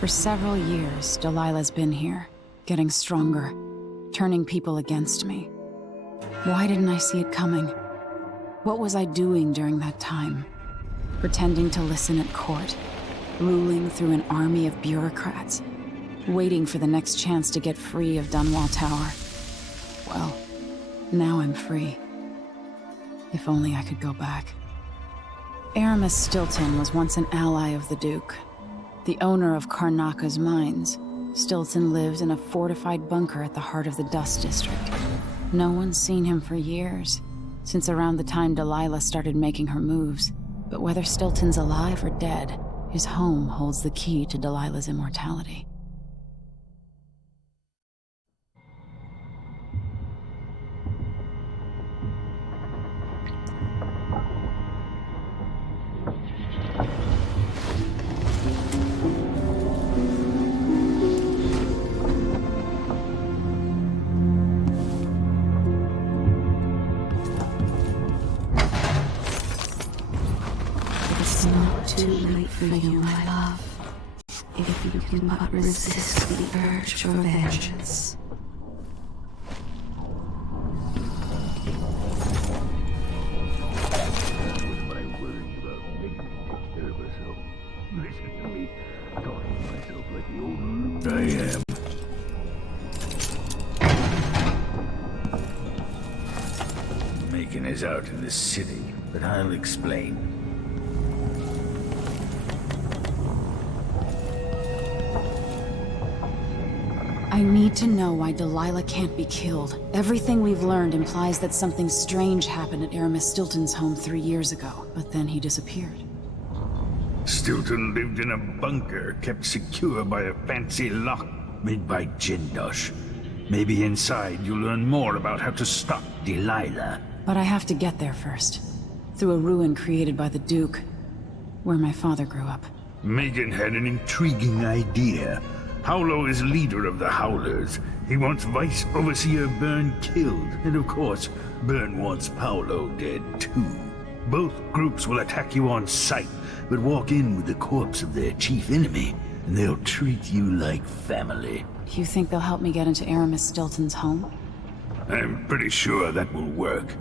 For several years, Delilah's been here, getting stronger, turning people against me. Why didn't I see it coming? What was I doing during that time? Pretending to listen at court, ruling through an army of bureaucrats, waiting for the next chance to get free of Dunwall Tower. Well, now I'm free. If only I could go back. Aramis Stilton was once an ally of the Duke. The owner of Karnaka's mines, Stilton lived in a fortified bunker at the heart of the Dust District. No one's seen him for years, since around the time Delilah started making her moves. But whether Stilton's alive or dead, his home holds the key to Delilah's immortality. Too late for you, my love. If you can but resist the urge for vengeance. Listen to me, talking to myself like the old I am. Megan is out in the city, but I'll explain. I need to know why Delilah can't be killed. Everything we've learned implies that something strange happened at Aramis Stilton's home 3 years ago, but then he disappeared. Stilton lived in a bunker kept secure by a fancy lock made by Jindosh. Maybe inside you'll learn more about how to stop Delilah. But I have to get there first. Through a ruin created by the Duke, where my father grew up. Megan had an intriguing idea. Paolo is leader of the Howlers. He wants Vice Overseer Byrne killed, and of course, Byrne wants Paolo dead too. Both groups will attack you on sight, but walk in with the corpse of their chief enemy, and they'll treat you like family. You think they'll help me get into Aramis Stilton's home? I'm pretty sure that will work.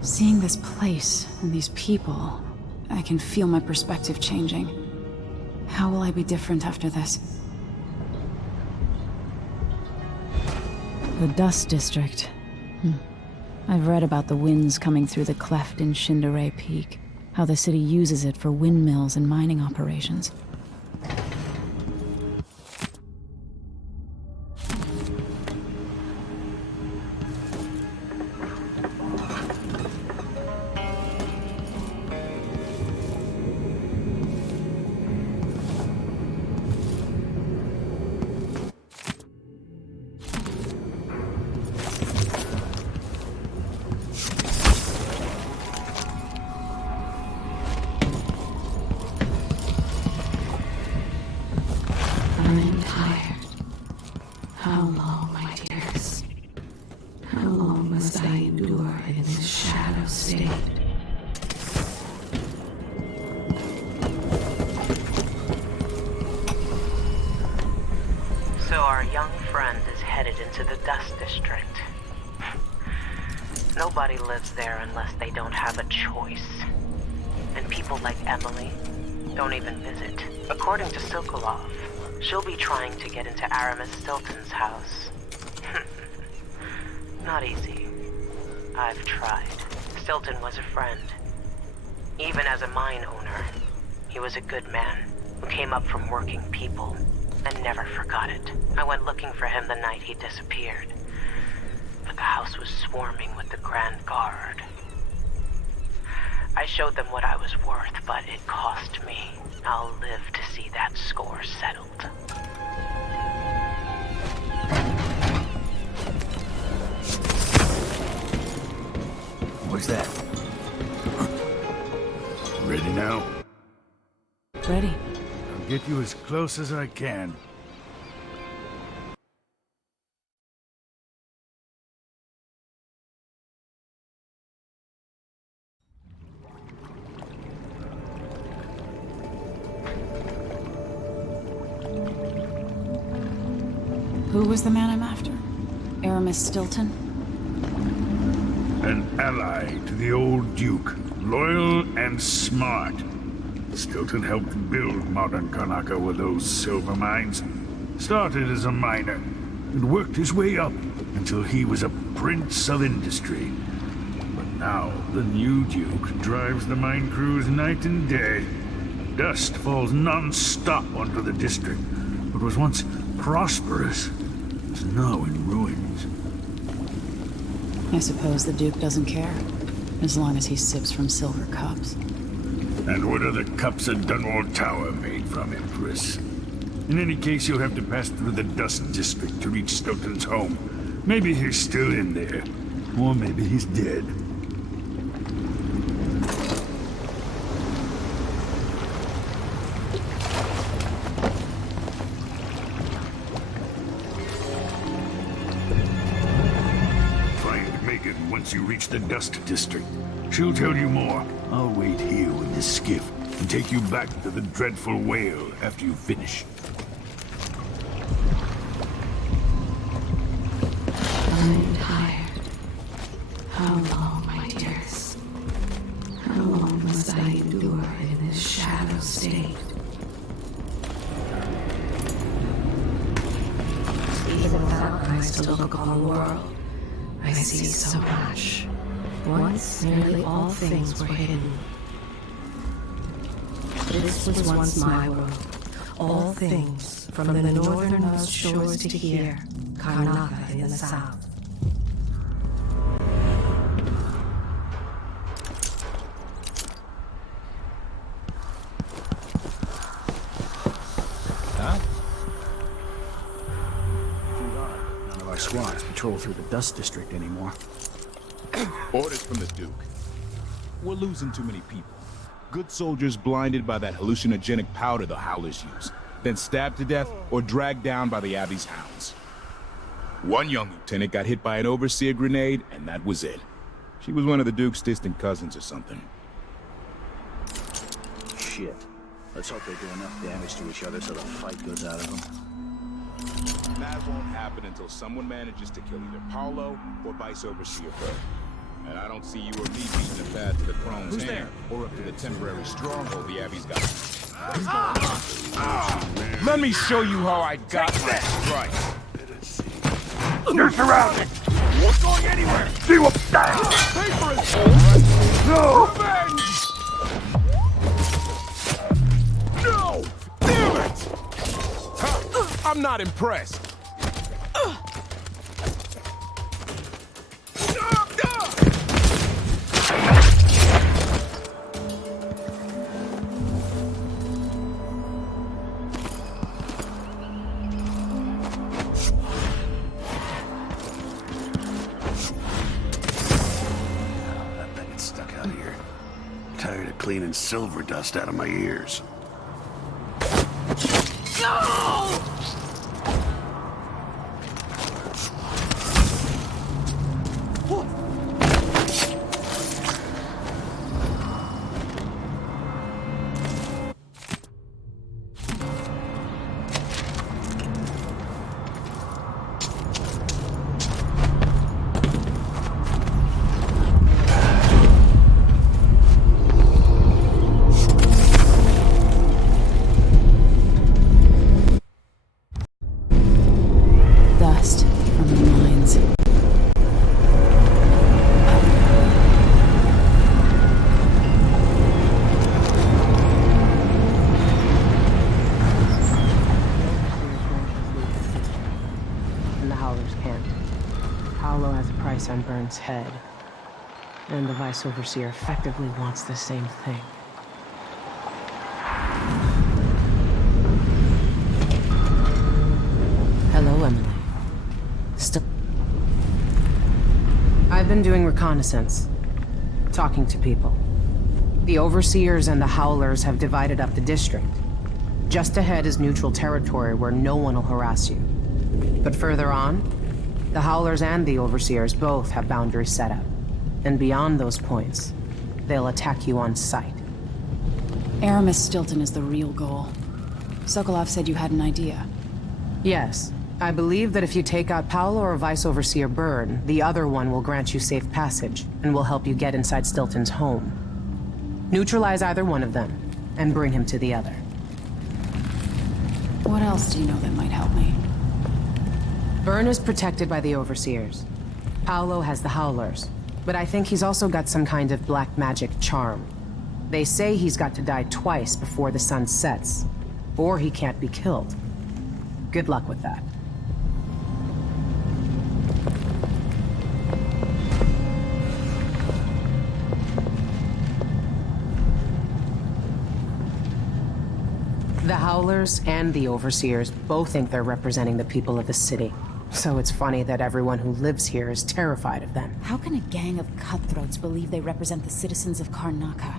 Seeing this place and these people, I can feel my perspective changing. How will I be different after this? The Dust District. I've read about the winds coming through the cleft in Shindaray Peak, how the city uses it for windmills and mining operations. I'm tired. How long, my dears? How long must I endure in this shadow state? So our young friend is headed into the Dust District. Nobody lives there unless they don't have a choice. And people like Emily don't even visit. According to Sokolov, she'll be trying to get into Aramis Stilton's house. Not easy. I've tried. Stilton was a friend. Even as a mine owner, he was a good man who came up from working people and never forgot it. I went looking for him the night he disappeared, but the house was swarming with the Grand Guard. I showed them what I was worth, but it cost me. I'll live to see that score settled. What's that? Ready now? Ready. I'll get you as close as I can. Who was the man I'm after? Aramis Stilton? An ally to the old Duke, loyal and smart. Stilton helped build modern Karnaca with those silver mines. Started as a miner, and worked his way up until he was a prince of industry. But now, the new Duke drives the mine crews night and day. Dust falls non-stop onto the district. What was once prosperous is now in ruins. I suppose the Duke doesn't care, as long as he sips from silver cups. And what are the cups of Dunwall Tower made from, Empress? In any case, you'll have to pass through the Dust District to reach Stilton's home. Maybe he's still in there, or maybe he's dead. Find Megan once you reach the Dust District. She'll tell you more. I'll wait here with this skiff and take you back to the dreadful whale after you finish. I'm tired. How long, my dears? How long must I endure in this shadow state? Even without eyes to look upon the world, I see so much. Once, nearly all things were hidden. This was once my world. All things, from the northernmost shores to here, Karnaca in the south. None of our squads patrol through the Dust District anymore. Orders from the Duke. We're losing too many people. Good soldiers blinded by that hallucinogenic powder the Howlers use, then stabbed to death or dragged down by the Abbey's hounds. One young lieutenant got hit by an overseer grenade, and that was it. She was one of the Duke's distant cousins or something. Shit. Let's hope they do enough damage to each other so the fight goes out of them. That won't happen until someone manages to kill either Paolo or Vice Overseer Bird. And I don't see you or me beating the path to the Crone's hand, or up to the temporary stronghold the Abbey's got. Let me show you how I got that strike. You're surrounded! What's going anywhere? See what's that? Paper is full! No! Revenge! No! Damn it! Huh. I'm not impressed. Cleaning silver dust out of my ears. On Byrne's head, and the Vice Overseer effectively wants the same thing. Hello, Emily. I've been doing reconnaissance, talking to people. The Overseers and the Howlers have divided up the district. Just ahead is neutral territory where no one will harass you. But further on, the Howlers and the Overseers both have boundaries set up. And beyond those points, they'll attack you on sight. Aramis Stilton is the real goal. Sokolov said you had an idea. Yes, I believe that if you take out Paolo or Vice Overseer Byrne, the other one will grant you safe passage, and will help you get inside Stilton's home. Neutralize either one of them, and bring him to the other. What else do you know that might help me? Byrne is protected by the Overseers. Paolo has the Howlers, but I think he's also got some kind of black magic charm. They say he's got to die twice before the sun sets, or he can't be killed. Good luck with that. The Howlers and the Overseers both think they're representing the people of the city. So it's funny that everyone who lives here is terrified of them. How can a gang of cutthroats believe they represent the citizens of Karnaca?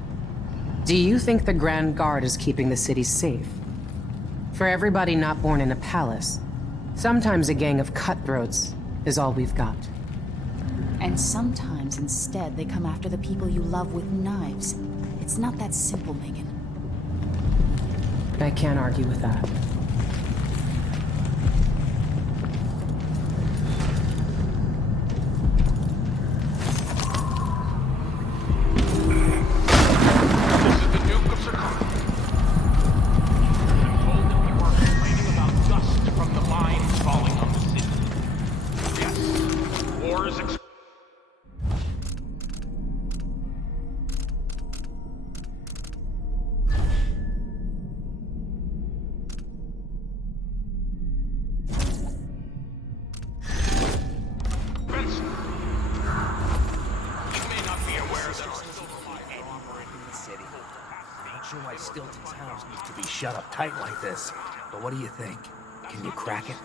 Do you think the Grand Guard is keeping the city safe? For everybody not born in a palace, sometimes a gang of cutthroats is all we've got. And sometimes instead they come after the people you love with knives. It's not that simple, Megan. I can't argue with that. Stilton's house needs to be shut up tight like this. But what do you think? Can you crack it?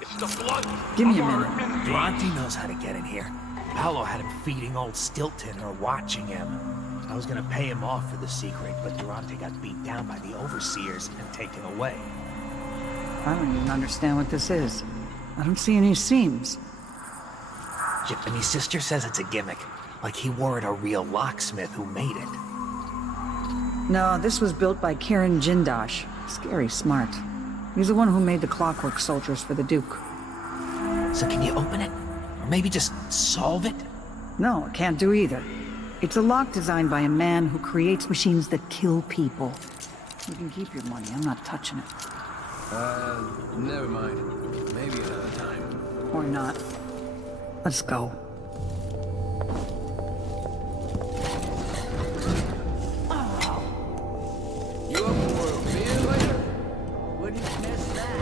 It's the blood. Give me a minute. Durante knows how to get in here. Paolo had him feeding old Stilton or watching him. I was gonna pay him off for the secret, but Durante got beat down by the Overseers and taken away. I don't even understand what this is. I don't see any seams. Jiffany's sister says it's a gimmick, like he weren't a real locksmith who made it. No, this was built by Kieran Jindosh. Scary smart. He's the one who made the clockwork soldiers for the Duke. So can you open it? Or maybe just solve it? No, can't do either. It's a lock designed by a man who creates machines that kill people. You can keep your money, I'm not touching it. Never mind. Maybe another time. Or not. Let's go. You up for a beer later? Wouldn't miss that.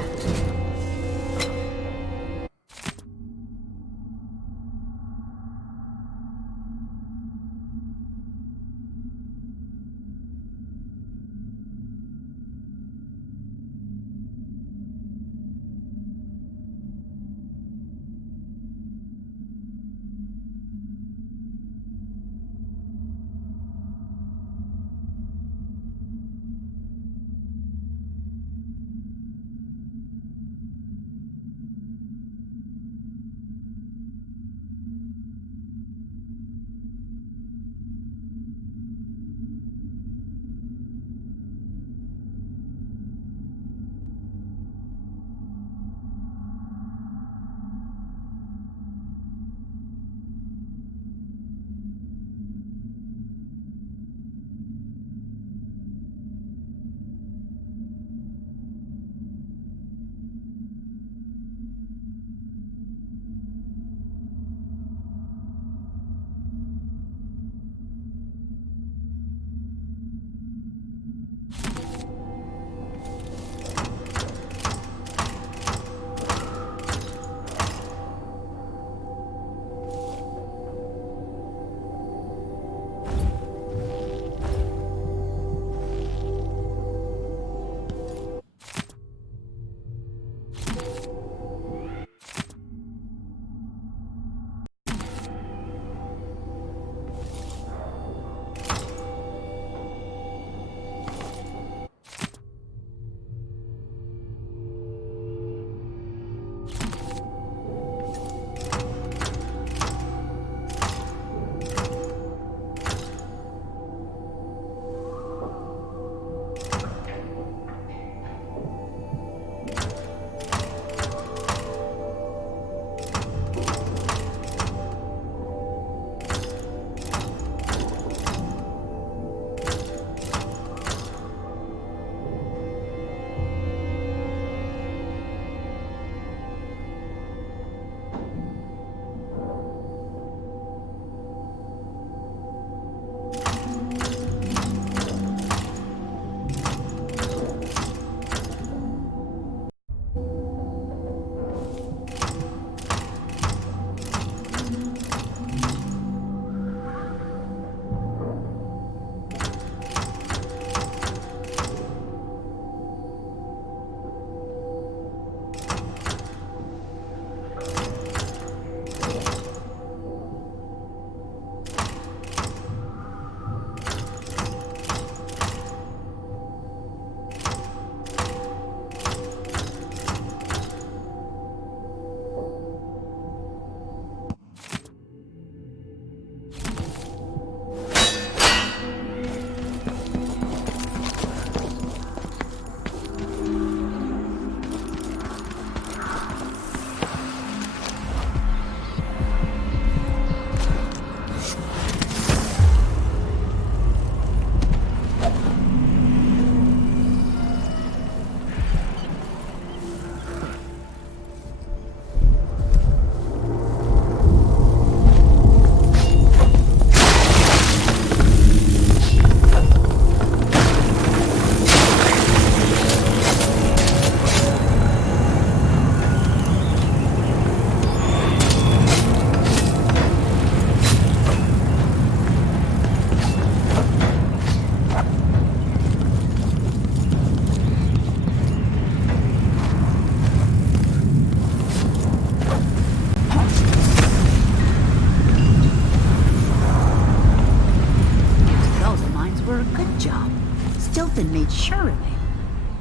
Sultan made sure of it.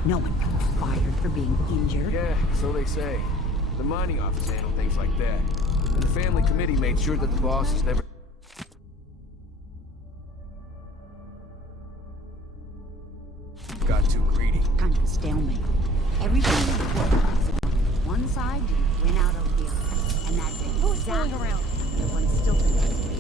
No one got fired for being injured. Yeah, so they say. The mining office handled things like that. And the family committee made sure that the bosses never... got too greedy. Kind of a stalemate. Everything was working. One side didn't win out over the other. And that's it. Who's going around? The one still thinks.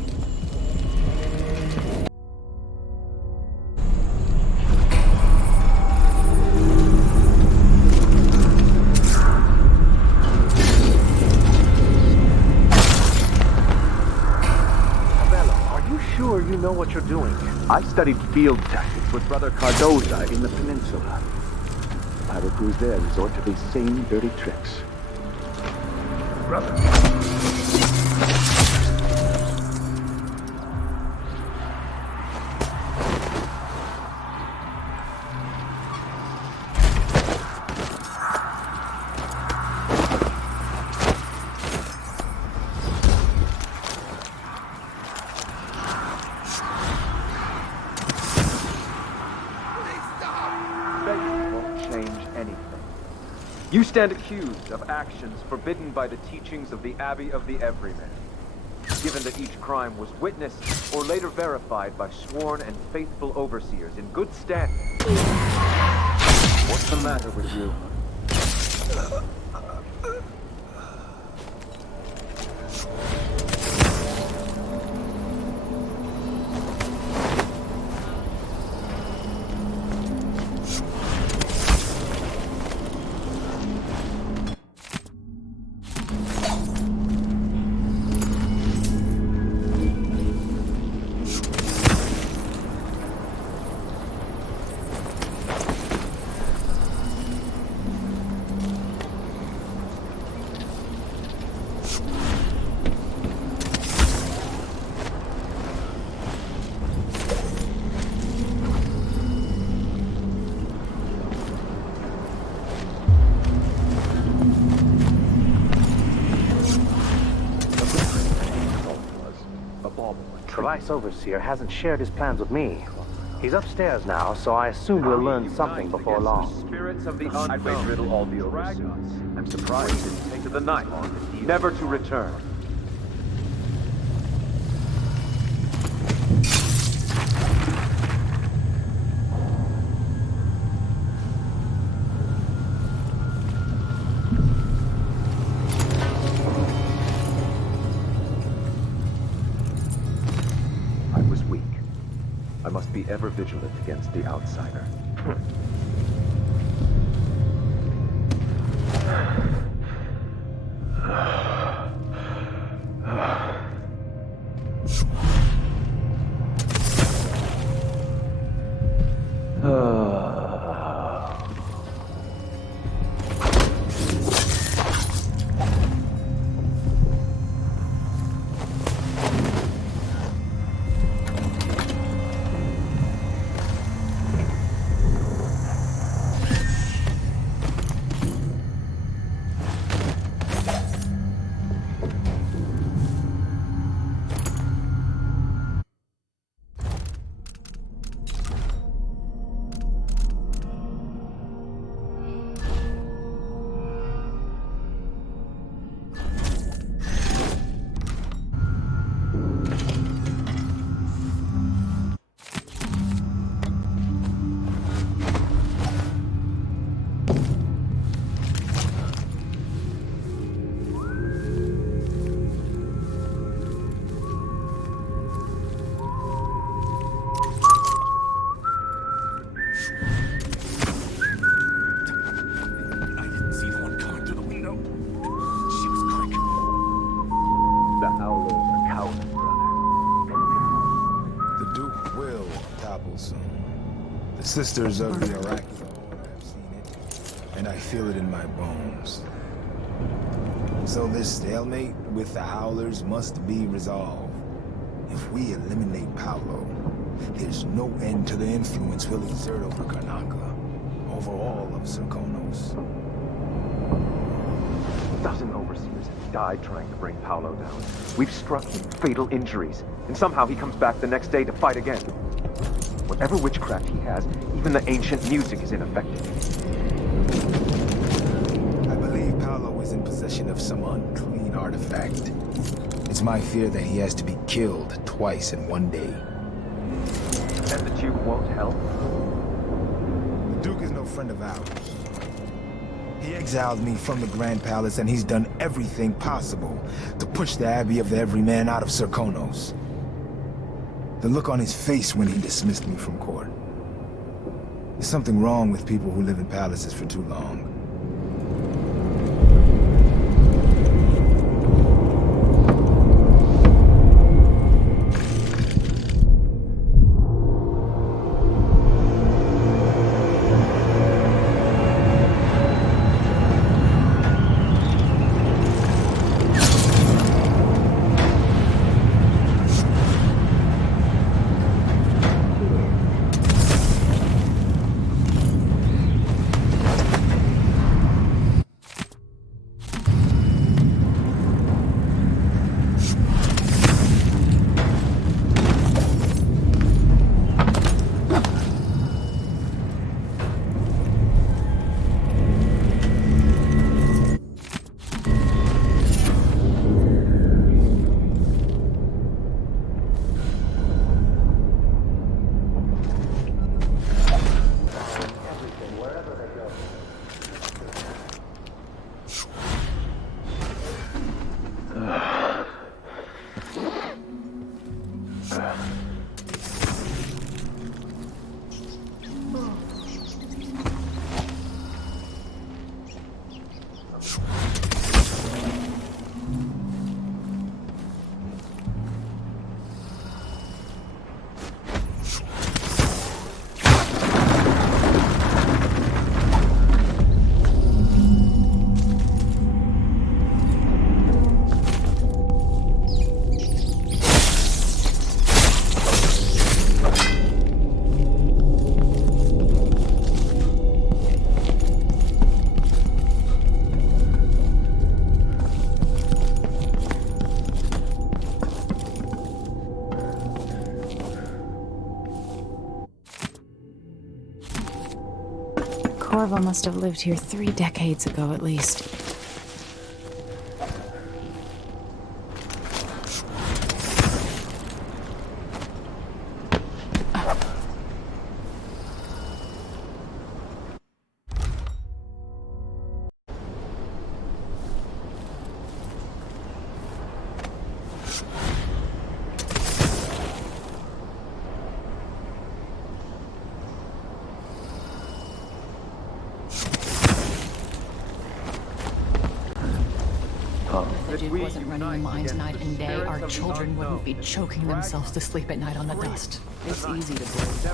You know what you're doing. I studied field tactics with Brother Cardoza in the peninsula. Pirate crews there resort to these same dirty tricks. Brother. You stand accused of actions forbidden by the teachings of the Abbey of the Everyman. Given that each crime was witnessed or later verified by sworn and faithful overseers in good standing. What's the matter with you? The Vice Overseer hasn't shared his plans with me. He's upstairs now, so I assume we'll learn something before long. Spirits of the unknown. I'd may riddle all the overseers. I'm surprised he didn't take to the night, never to return. Be ever vigilant against the outsider. Sisters of the Arachno, I've seen it, and I feel it in my bones. So this stalemate with the Howlers must be resolved. If we eliminate Paolo, there's no end to the influence we'll exert over Karnaca, over all of Serkonos. A dozen overseers have died trying to bring Paolo down. We've struck him fatal injuries, and somehow he comes back the next day to fight again. Whatever witchcraft he has, even the ancient music is ineffective. I believe Paolo is in possession of some unclean artifact. It's my fear that he has to be killed twice in one day. And the Duke won't help? The Duke is no friend of ours. He exiled me from the Grand Palace, and he's done everything possible to push the Abbey of the Everyman out of Serkonos. The look on his face when he dismissed me from court. There's something wrong with people who live in palaces for too long. Corvo must have lived here 3 decades ago at least. If the Duke wasn't running mines night and day, our children wouldn't be choking themselves to sleep at night on the dust. It's easy to believe.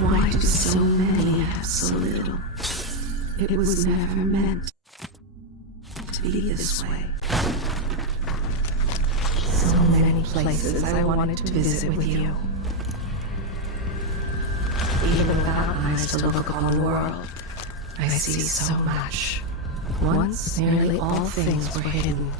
Why do so many have so little? It was never meant to be this way. So many places I wanted to visit with you. Even without eyes to look on the world, I see so much. Once, nearly all things were hidden.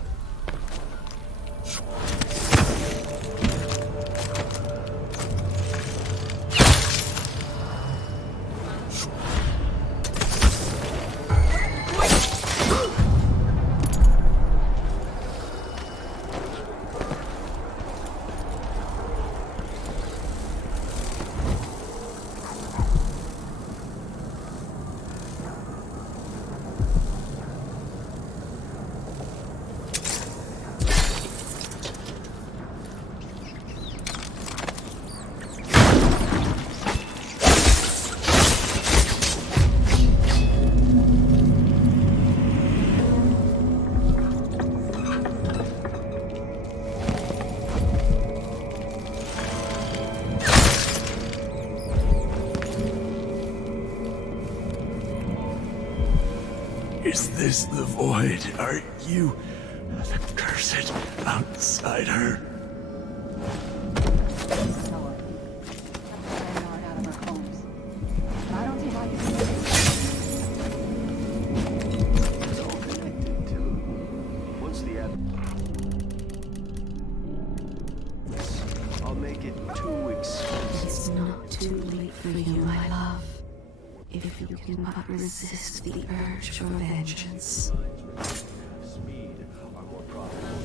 Is this the void? Are you the cursed outsider? It's all connected, too. Once the I'll make it too expensive. It's not too late for you, my love. If you can but resist the urge for vengeance. Speed are more profitable.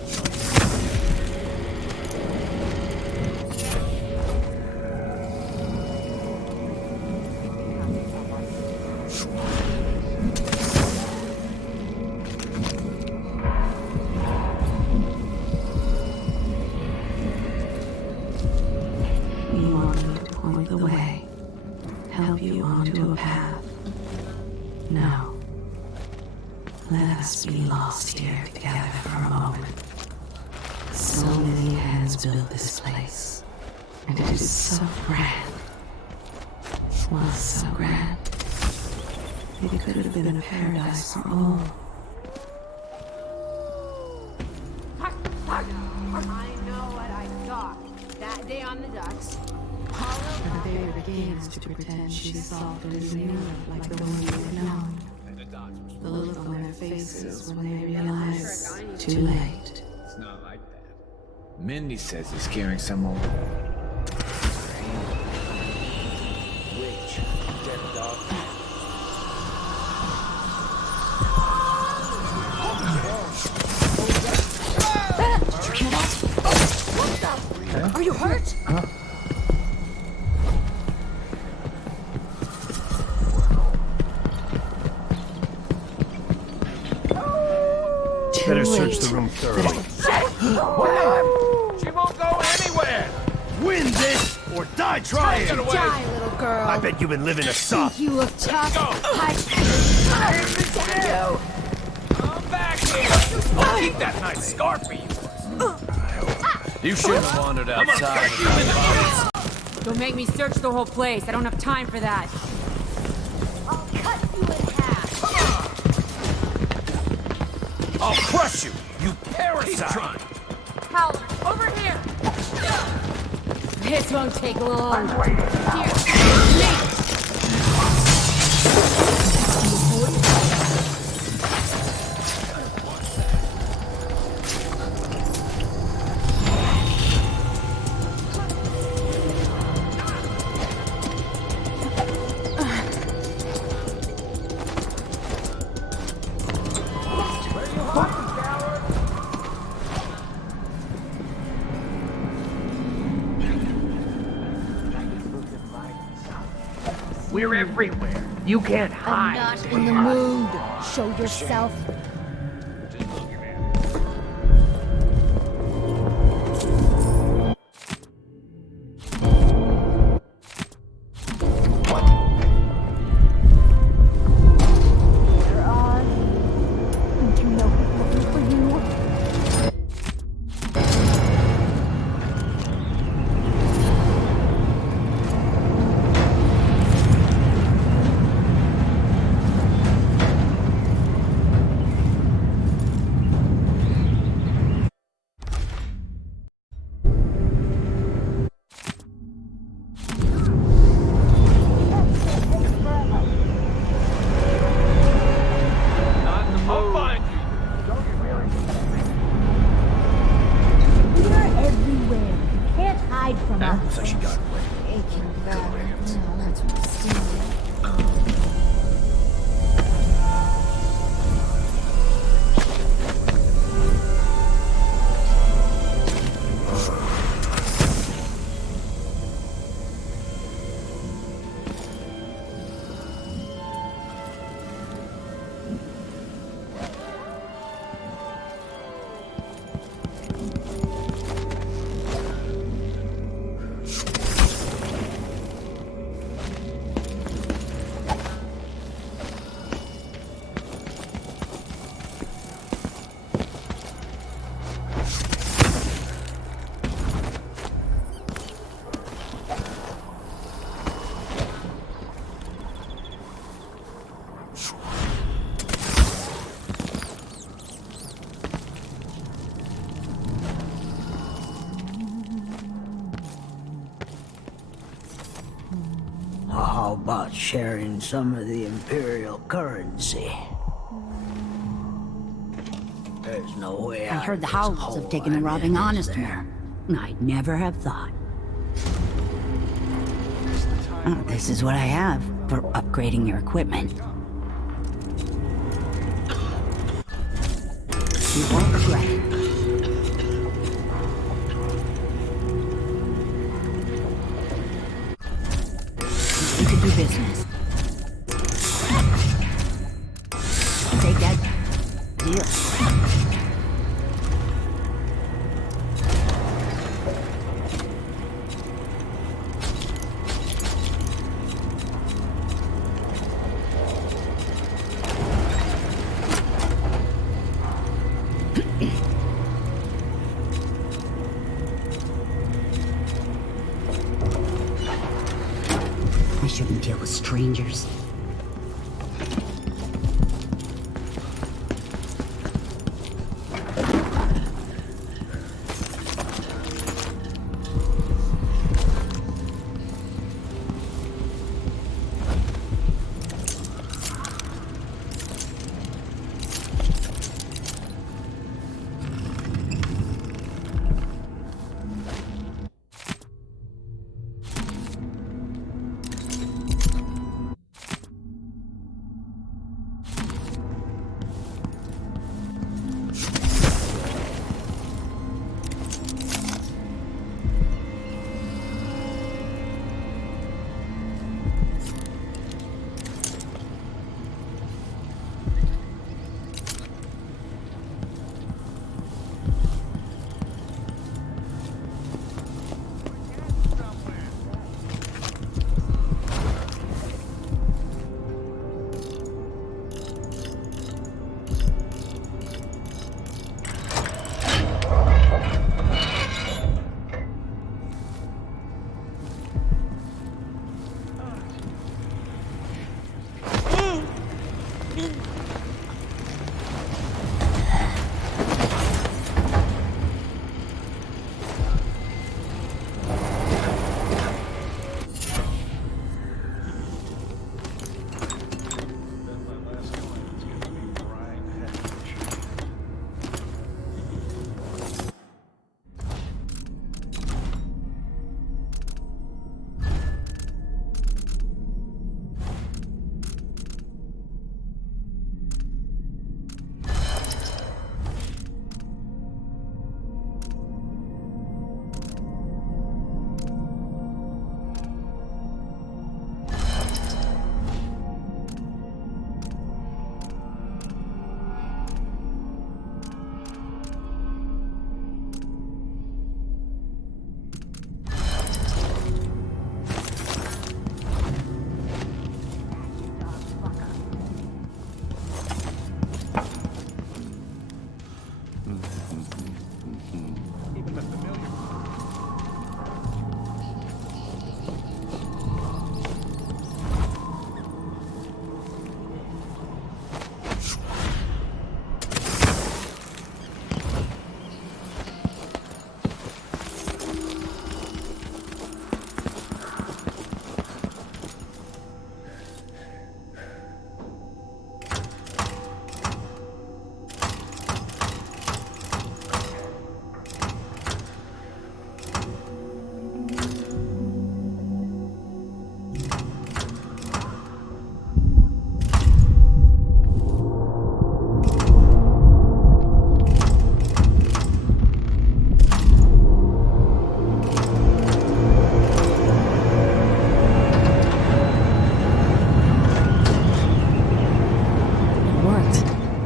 You want me to point the way, help you onto a path. No. Let us be lost here together for a moment. So many hands built this place, and it is so grand. Was so grand. It could have been a paradise for all. I know what I thought. That day on the docks, Her favorite game is to pretend she's soft and new, like the one you've known. The look on their faces when they realize too late. It's not like that. Mindy says he's carrying some old witch, dead dog. Did you kill that? What the? Are you hurt? Huh? Better search the room thoroughly. She won't go anywhere! Win this or die trying! Die, little girl. I bet you've been living a soft. You look tough. I protect you. Come back here! I'll keep that nice scarf for you. You shouldn't have wandered outside. Don't make me search the whole place. I don't have time for that. I'll cut you in half. I'll crush you, you parasite! Howler, over here! This won't take long. Here, me! We're everywhere. You can't hide. I'm not in the mood. Show yourself. How about sharing some of the Imperial currency? There's no way I heard the Howlers have taken to robbing honest men. I'd never have thought. Oh, this is what I have for upgrading your equipment. You won't regret it. You can do business. Take that deal. I shouldn't deal with strangers.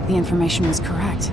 The information was correct.